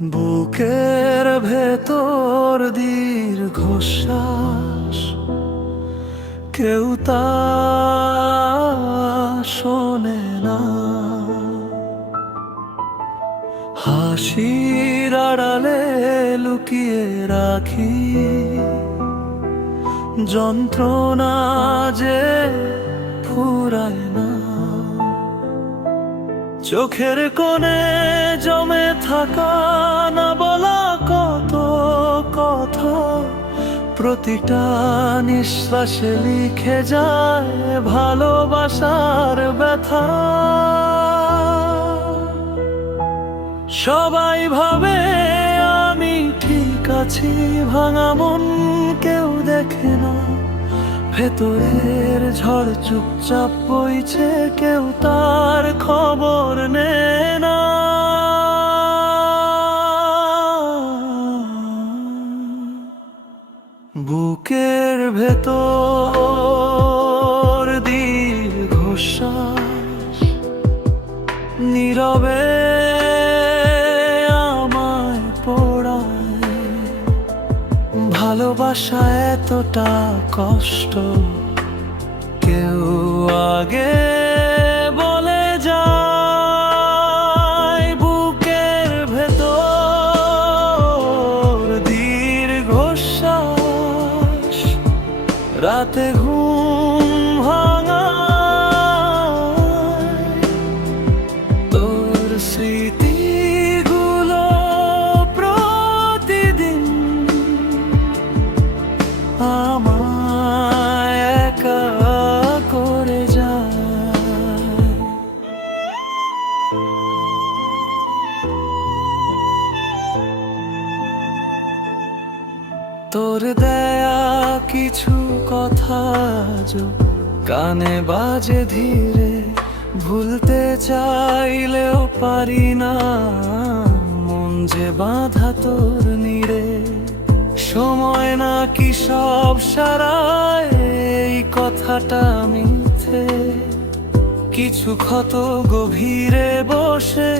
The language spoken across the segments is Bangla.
বুকের ভেতর দীর্ঘশ্বাস, কেউ তা শোনে না। হাসির আড়ালে লুকিয়ে রাখি যন্ত্রণা যে ফুরায় না। চোখের কোণে জমে থাকা না বলা কত কথা, প্রতিটা নিঃশ্বাসে লিখে যায় ভালোবাসার ব্যথা। সবাই ভাবে আমি ঠিক আছি, ভাঙা মন কেউ দেখে না। ভেতরের ঝড় চুপচাপ বইছে, কেউ তার খবর নেয় না। বুকের ভেতর দীর্ঘশ্বাস, নীরবে আমায় পোড়ায়। ভালোবাসা এতটা কষ্ট কেউ আগে বলে যায়। বুকের ভেতর দীর্ঘশ্বাস, রাতে ঘুম ভাঙায়। তোর স্মৃতিগুলো প্রতিদিন আমায় একা করে যায়। তোর দেয়া কিছু কথা আজও কানে বাজে ধীরে, ভুলতে চাইলেও পারি না। মন যে বাঁধা তোর নীড়ে, সময় নাকি সব সারায় এই কথাটা মিথ্যে। কিছু ক্ষত গভীরে বসে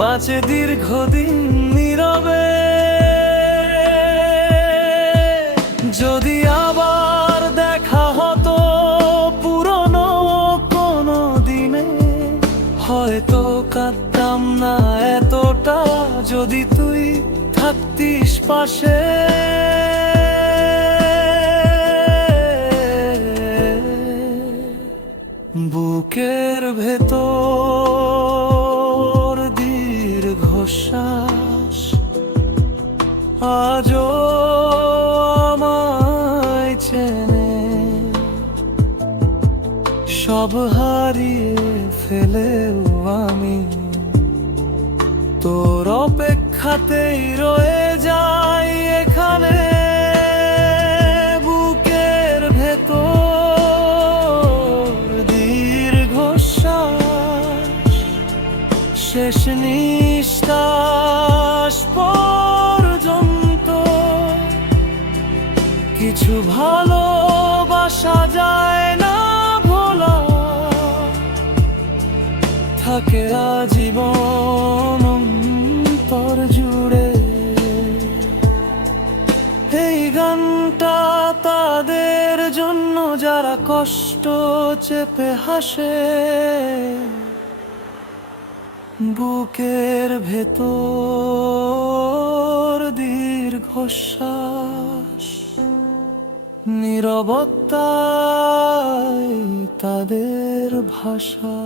বাঁচে দীর্ঘদিন নীরবে। যদি আবার দেখা হতো পুরনো কোনো দিনে, হয়তো কাঁদতাম না এতটা। যদি তুই থাকতিস পাশে, বুকের ভেতর দীর্ঘশ্বাস আজও আমায় চেনে। সব হারিয়ে ফেলেও আমি তোর অপেক্ষাতেই রয়ে যাই এখানে। বুকের ভেতর দীর্ঘশ্বাস, শেষ নিঃশ্বাস পর্যন্ত কিছু ভালোবাসা যায় না ভোলা, থাকে আজীবন অন্তর জুড়ে। এই গানটা তাদের জন্য যারা কষ্ট চেপে হাসে। বুকের ভেতর দীর্ঘশ্বাস, নীরবতায় তাদের ভাষা।